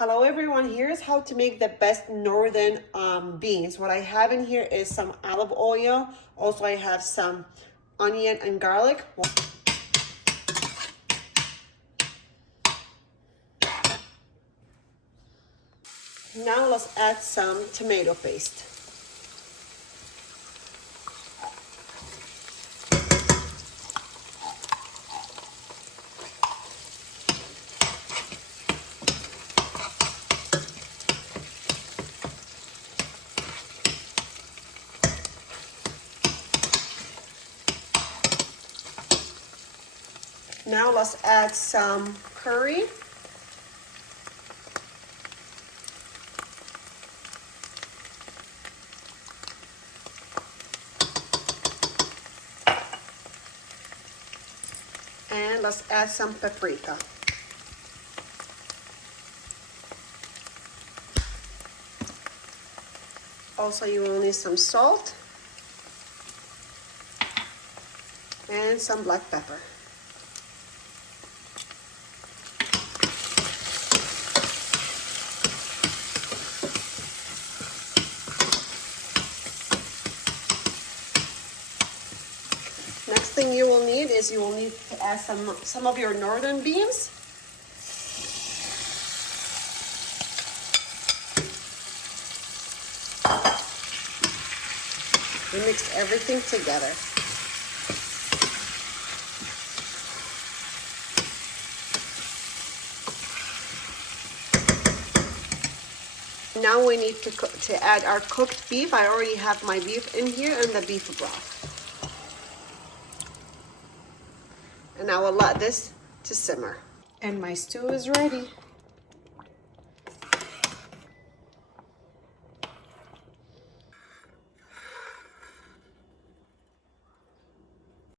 Hello everyone, here's how to make the best northern beans. What I have in here is some olive oil. Also I have some onion and garlic. Now let's add some tomato paste. Now let's add some curry. And let's add some paprika. Also, you will need some salt and some black pepper. Next thing you will need is you will need to add some of your northern beans. You mix everything together. Now we need to add our cooked beef. I already have my beef in here and the beef broth. And I will let this to simmer. And my stew is ready.